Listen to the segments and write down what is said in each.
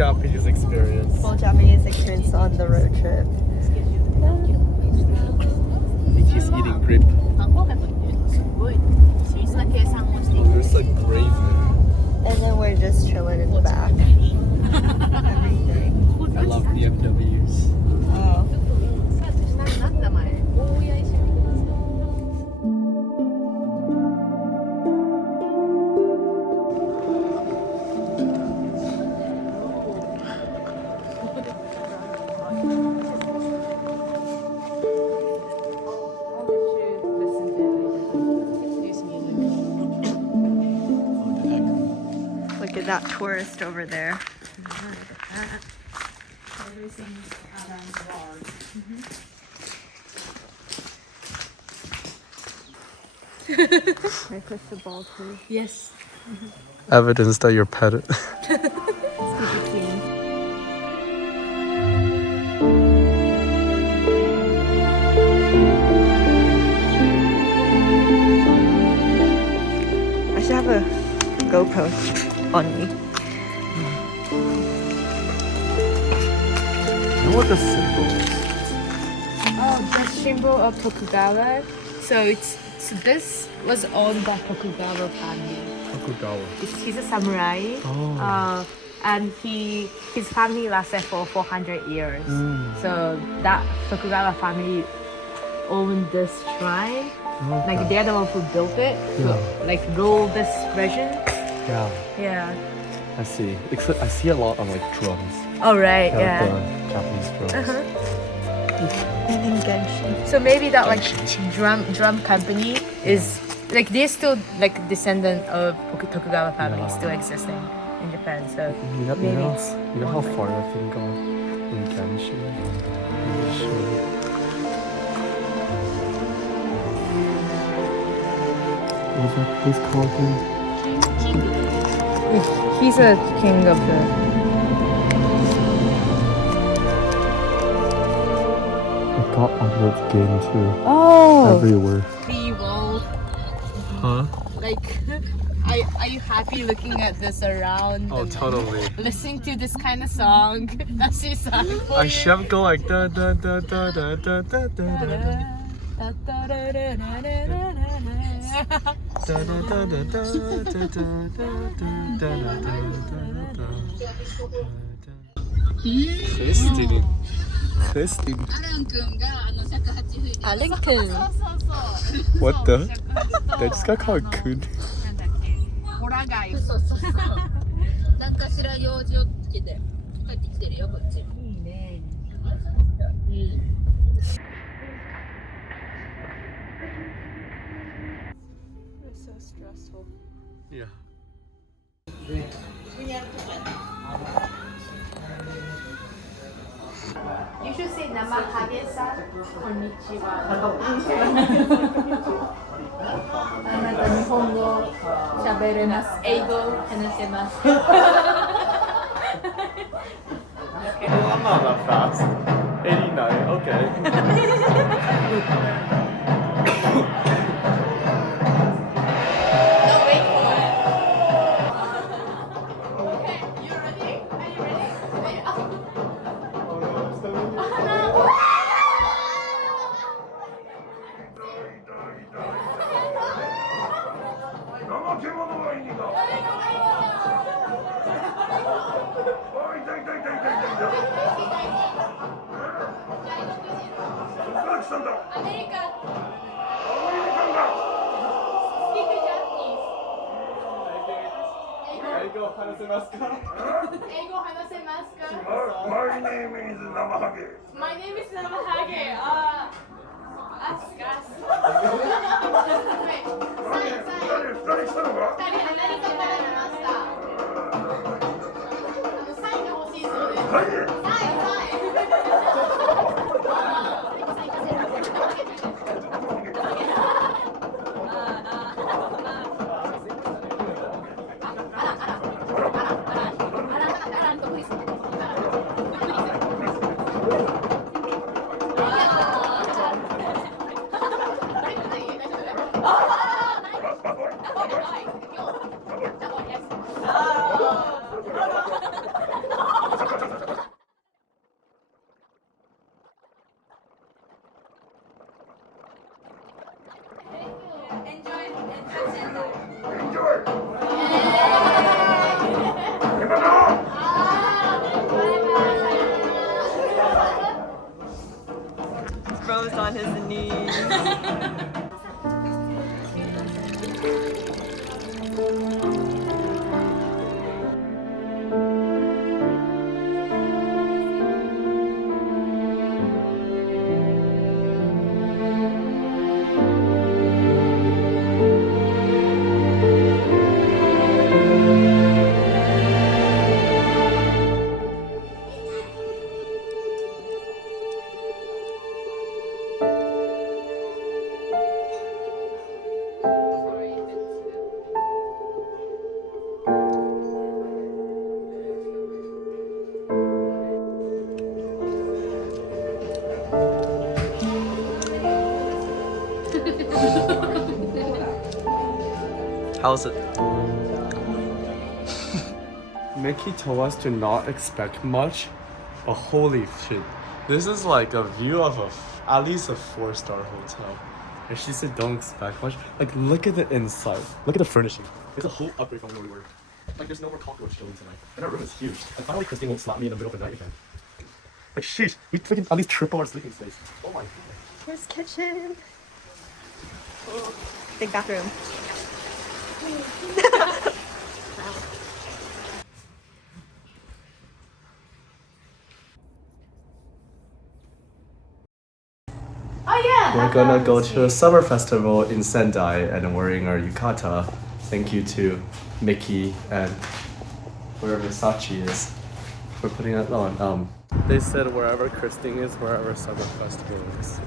Japanese experience. Full Japanese experience on the road trip. He's eating grape. Oh, there's a grave there. And then we're just chilling in the back. Everything. I love BMWs. Oh. Look at that tourist over there. Can I push the ball too? Yes. Evidence that you're petted. I should have a GoPro on me. You know what the symbol is? Oh, the symbol of Tokugawa. So this was owned by Tokugawa family. Tokugawa. He's a samurai. Oh. And his family lasted for 400 years. So that Tokugawa family owned this shrine. Okay. Like they're the one who built it. Yeah. Like rule this region. Yeah. Yeah. I see. Except I see a lot of like drums. Oh right. Yeah. The Japanese drums. And then Genshin. So maybe that like drum company is like they're still like descendant of Tokugawa family still existing in Japan. So You know, maybe it's you know how far I can go in Genshin? What's that place called again? he's a king of the. I got on that game too. Oh. Everywhere. The wall. Huh? Like, are you happy looking at this around? Oh, and totally. listening to this kind of song. That's your song. I should go like da da da da da da da da da. Christine. Arlington. What the? They just got called Kun. ホラガイ。なんかしら用事をつけて帰ってきてるよこっち。いいね。It's so stressful. Yeah. You should say NAMAHAGE-san. Konnichiwa. あなた日本語喋れます。英語話せます。I'm not that fast. 89, okay. No, wait for it. Okay, you ready? Are you ready? American. Speak Japanese. 英語話せますか？英語話せますか？ My name is NAMAHAGE. My name is NAMAHAGE. Ask us. Wait, 二人来たのか？アメリカから来ました。サインが欲しいそうです。はい。サイン。Bro's on his knees. How's it? Mickey told us to not expect much, but holy shit. This is like a view of at least a 4-star hotel. And she said don't expect much. Like look at the inside. Look at the furnishing. It's a whole upgrade from where we were. Like there's no more cockroach chilling tonight. And our room is huge. And finally Christine won't slap me in the middle of the night again. Like sheesh, we freaking at least triple our sleeping space. Oh my goodness. Here's kitchen. Oh, big bathroom. We're gonna go to a summer festival in Sendai and I'm wearing our yukata. Thank you to Mickey and wherever Sachi is for putting it on. They said wherever Christine is, wherever summer festival is.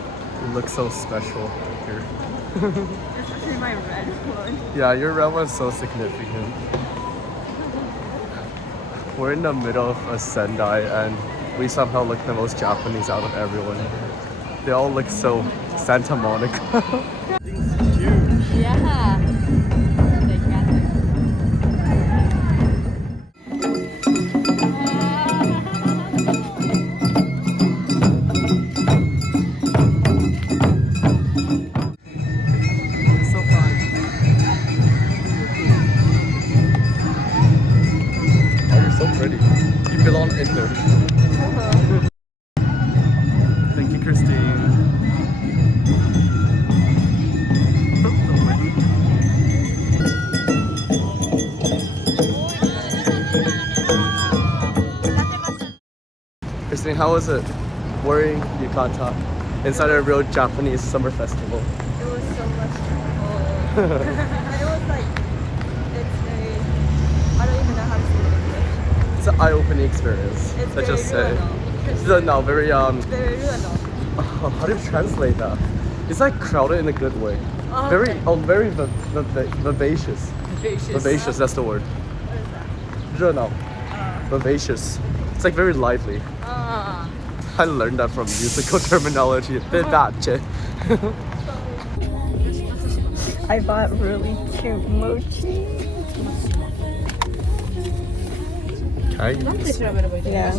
You look so special here. Especially my red one. Yeah, your red one's so significant. We're in the middle of a Sendai and we somehow look the most Japanese out of everyone. They all look so Santa Monica. It's huge. Yeah. It's so fun. Oh, you're so pretty. You belong in there. Thank you, Christine. Christine, how was it wearing yukata inside a real Japanese summer festival? It was so much fun. It was like, I don't even know how to say it in English. It's an eye-opening experience. It's Let's just say. very No, very Very how do you translate that? It's like crowded in a good way. Oh, Very, okay. very vivacious. Vivacious, that's the word. What is that? 热闹. Vivacious. It's like very lively. I learned that from musical terminology. Vivace. I bought really cute mochi. Chinese. Yeah.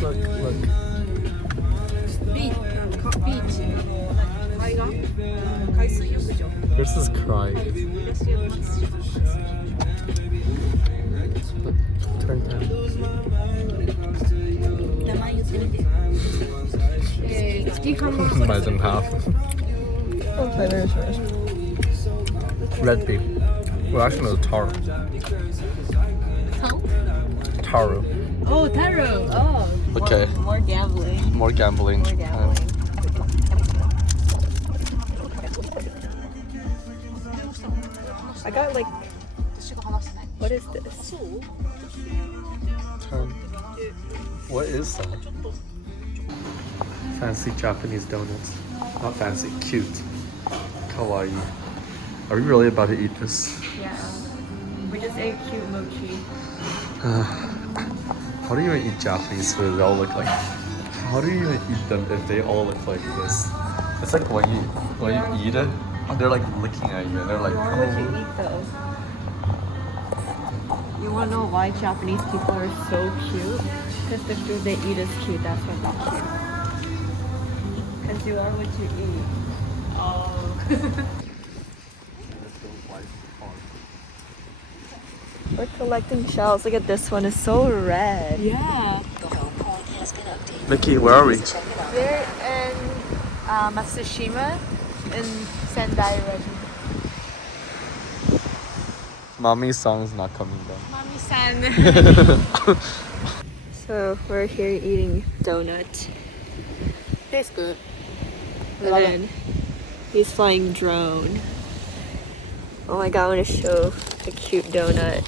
Look, look. This is crying. Turn down. Buy them half. What flavor is yours? Red bean. Well, actually, no, taro. Taro. Oh, taro. Oh. Okay. More gambling. More gambling. More gambling. I got like, what is this? What is that? Fancy Japanese donuts. Not fancy, cute. Kawaii. Are we really about to eat this? Yeah. We just ate cute mochi. How do you even eat Japanese food? They all look like. How do you even eat them if they all look like this? It's like when you eat it, they're like looking at you and they're like, Why would you oh. eat those? You wanna know why Japanese people are so cute? Because the food they eat is cute, that's why they're cute. Because you are what you eat. Oh. We're collecting shells. Look at this one. It's so red. Yeah. Mickey, where are we? We're in Matsushima in Sendai Japan. Mommy's song's not coming down. Mommy-san. So we're here eating donut. Tastes good. And then he's flying drone. Oh my god, I want to show a cute donut.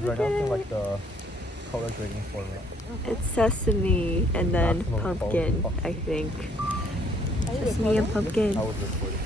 Right now, like the color grading format. It's sesame and then pumpkin, I think. Sesame and pumpkin. How was this for you?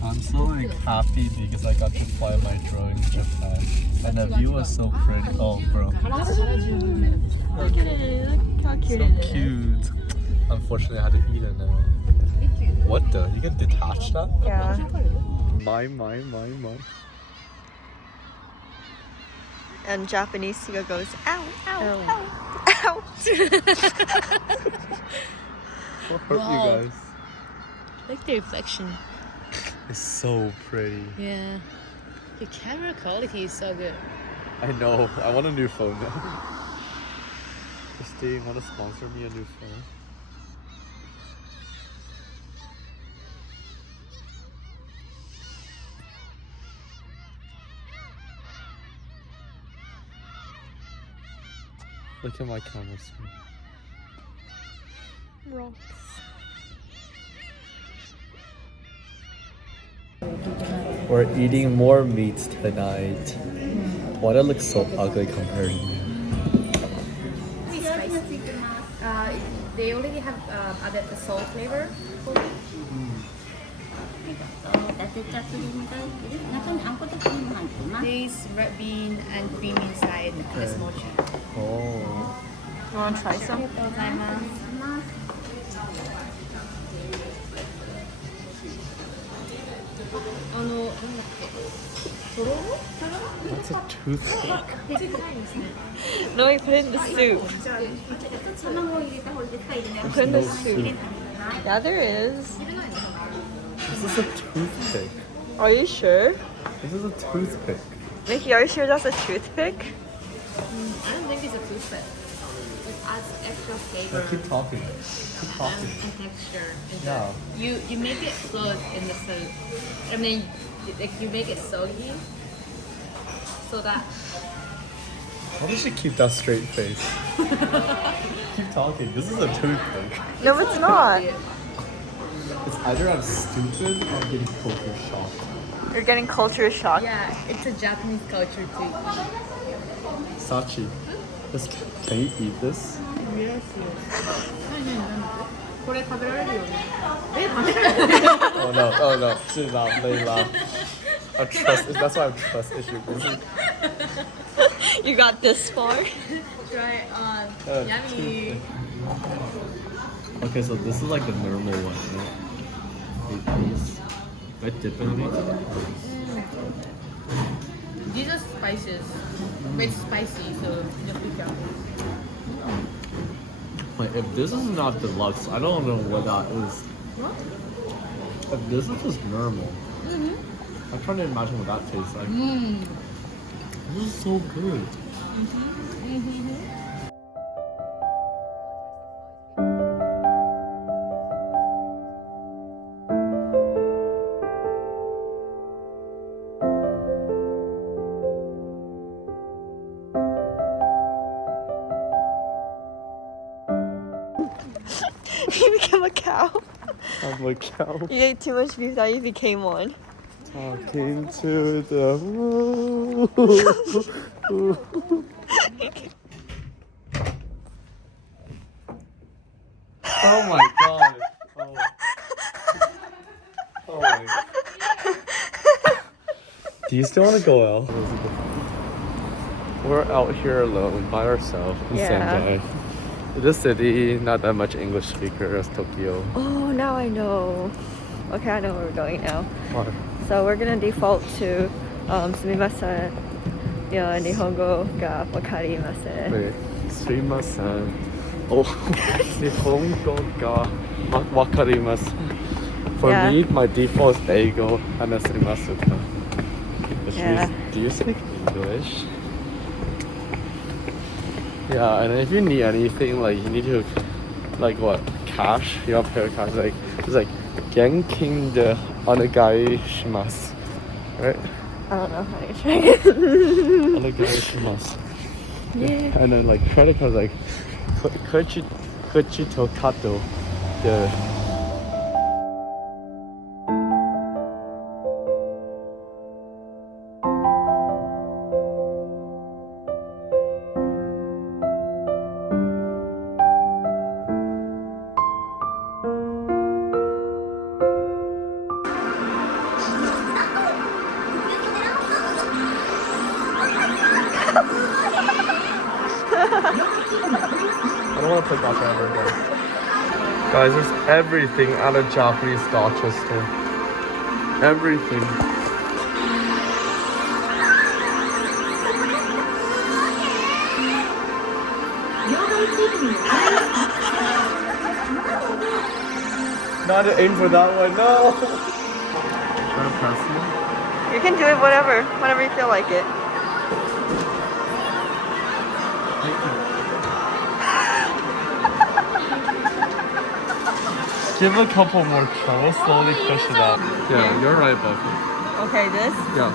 I'm so like happy because I got to fly my drone in Japan, and the view was so pretty. Oh, bro, Look at it. Look how cute so it is. cute. Unfortunately, I had to eat it now. What the? You can detach that? Yeah. My. And Japanese seagull goes, ow, ow, ow, ow. What hurt you guys? Like the reflection. It's so pretty. Yeah. The camera quality is so good. I know. I want a new phone now. Christy, want to sponsor me a new phone? Look at my camera screen. Rocks. We're eating more meats tonight. Why that looks so ugly compared to you? They already have added the salt flavor. This red bean and cream inside this mochi. Oh. You want to try some? That's a toothpick. No, we put it in the soup. Put it in the soup. Yeah, there is. This is a toothpick. Are you sure? This is a toothpick. Mickey, are you sure that's a toothpick? I don't think it's a toothpick. It adds extra flavor Keep talking. Keep talking. and texture. Yeah. You make it float in the soup. I mean, like you make it soggy, so that Why does she keep that straight face? Keep talking. This is a toothpick. No, it's not. It's either I'm stupid or I'm getting culture shocked. You're getting culture shock. yeah, it's a Japanese culture too. Sachi, can you eat this? Oh no, she's not, they laugh. That's why I have trust issue. You got this far? Try it on. Yummy. Toothpick. Okay, so this is like the normal one, right? Eat these. I dip in these. These are spices. It's spicy, so just be careful. Like, if this is not deluxe, I don't know what that is. What? If this is just normal, I'm trying to imagine what that tastes like. This is so good. You became a cow. I'm a cow You ate too much beef, now you became one. talking to the Oh my god. Oh my god. Do you still want to go out? We're out here alone by ourselves in Yeah. Sendai. This city, not that much English speaker as Tokyo. Oh, now I know. Okay, I know where we're going now. What? So we're gonna default to sumimasen. Yeah, Nihongo ga wakarimasen. Wait, sumimasen. Oh, Nihongo ga wakarimasu. For Yeah. me, my default is eigo and then sumimasu. Yeah. Do you speak English? Yeah, and if you need anything, like you need to, like what, cash? You want to pay with cash? Like it's like genkin de onegai shimasu, right? I don't know how to try it. Onegai shimasu. Yeah. And then like credit cards, like kochi to kato, the. I don't want to play gotcha ever again. Guys, there's everything at a Japanese gotcha store. Everything. Not to aim for that one, no! Try to press me. You can do it whenever you feel like it. Give a couple more tries. We'll slowly push it out. Yeah, you're right, Buffy. Okay, this. Yeah.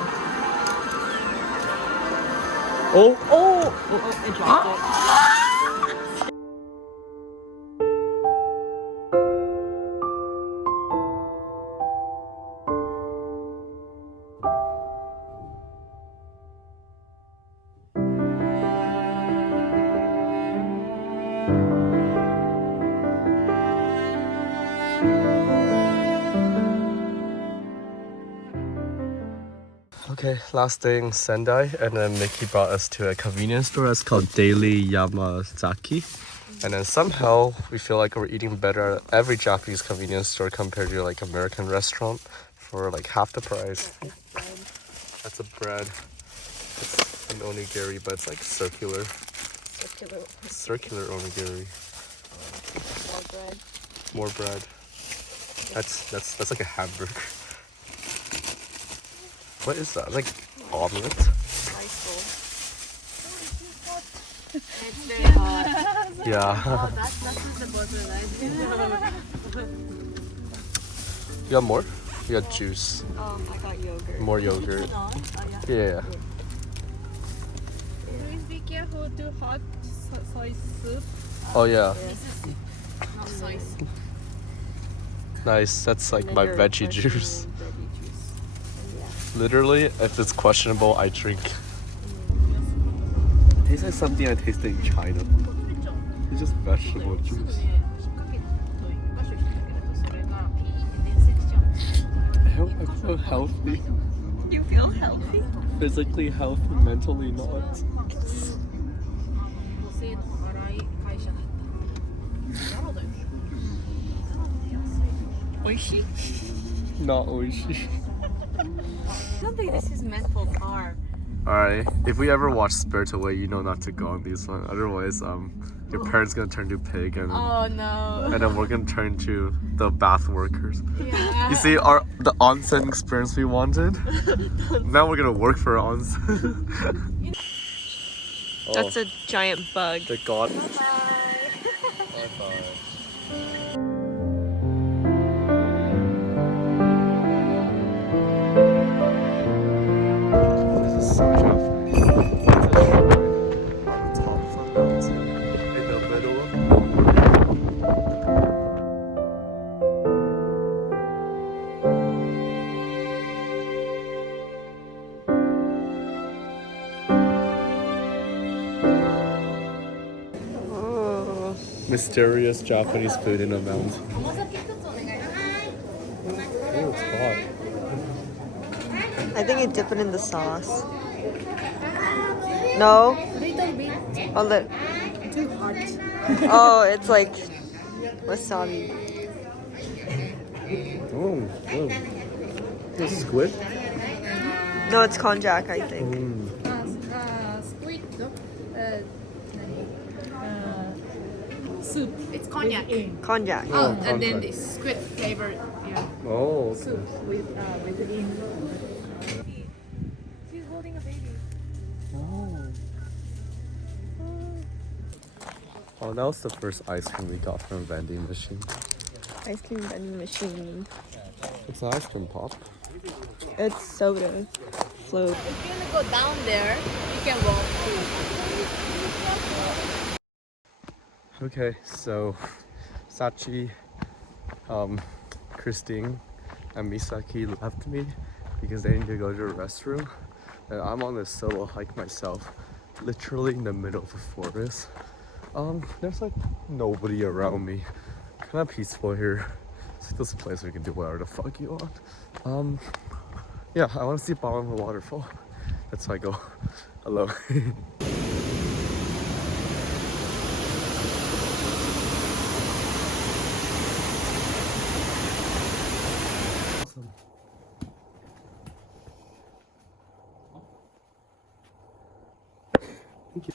Oh! Oh, it dropped it. Okay, last day in Sendai, and then Mickey brought us to a convenience store. It's called Daily Yamazaki. And then somehow we feel like we're eating better at every Japanese convenience store compared to like American restaurant for like half the price. That's a bread. It's an onigiri, but it's like circular. Circular onigiri. More bread. That's like a hamburger. What is that? Like omelet? It's very hot. Yeah. Oh, that's the burger, right? You got more? You got juice. I got yogurt. More yogurt. Yeah. Please be careful to hot soy soup. Oh yeah. Not soy soup. Nice. That's like my veggie juice. Literally, if it's questionable, I drink. It tastes like something I tasted in China. It's just vegetable juice. I feel healthy. You feel healthy? Physically healthy, mentally not. Oishi? Not oishi. I don't think this is meant for car. Alright, if we ever watch Spirited Away, you know not to go on these ones. Otherwise, your parents gonna turn to pig and Oh no. and then we're gonna turn to the bath workers. Yeah. You see, the onsen experience we wanted. Now we're gonna work for onsen. That's a giant bug. The god. This is so Japanese. It's a shrine on top of a mountain in the middle of mysterious Japanese food in a mountain. Oh, it's hot. I think you dip it in the sauce. No? Little bit. Oh, look. too hot. Oh, it's like wasabi. Oh, oh. The squid? No, it's konjac, I think. Squid, soup. It's cognac. Konjac. Oh, And then okay. this squid flavored Oh, okay. soup with within. She's holding a baby. Oh, that was the first ice cream we got from a vending machine. Ice cream vending machine. It's an ice cream pop. It's soda. Float. If you want to go down there, you can walk through. Okay, so Sachi, Christine, and Misaki left me because they need to go to the restroom. And I'm on this solo hike myself, literally in the middle of a forest. There's like nobody around me. Kind of peaceful here. It's like this place where you can do whatever the fuck you want. Yeah, I want to see the bottom of the waterfall. That's why I go alone. Thank you.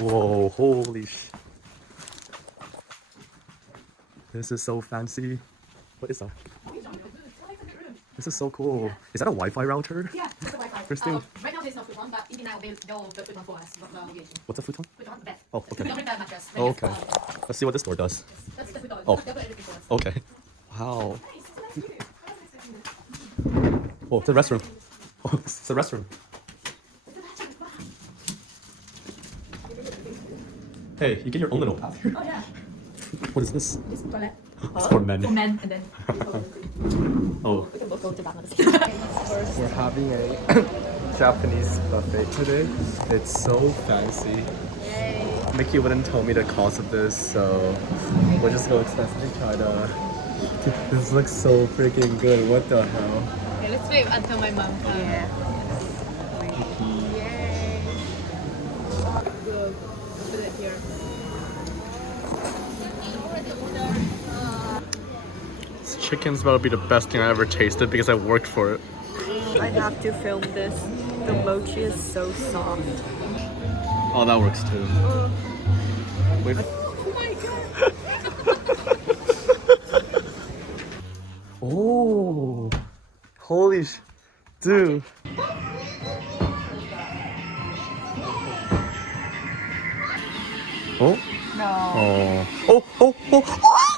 Whoa, holy sh! This is so fancy. What is that? This is so cool. Is that a Wi-Fi router? Yeah, it's a Wi-Fi. Interesting. Right now there's no futon, but in the night they'll put one for us. What's a futon? Futon, bed. Oh, okay. They'll bring the mattress. Oh, okay. Let's see what this door does. That's the futon. Oh. They'll put everything for us. Okay. Wow. Oh, it's a restroom. Oh, it's a restroom. Hey, you get your own little path here. Oh yeah, What is this? it's toilet. It's for men. For men, and then Oh. we can both go to that one. We're having a Japanese buffet today. It's so fancy. Mickey wouldn't tell me the cost of this, so we'll just go extensively try to. This looks so freaking good. What the hell? Okay, let's wait until my mom comes. Yeah. Good. Put it here. This chicken's about to be the best thing I ever tasted because I worked for it. I have to film this. The mochi is so soft. Oh, that works too. Wait. Oh, holy sh! Dude. Oh? No. Oh. Oh, oh, oh!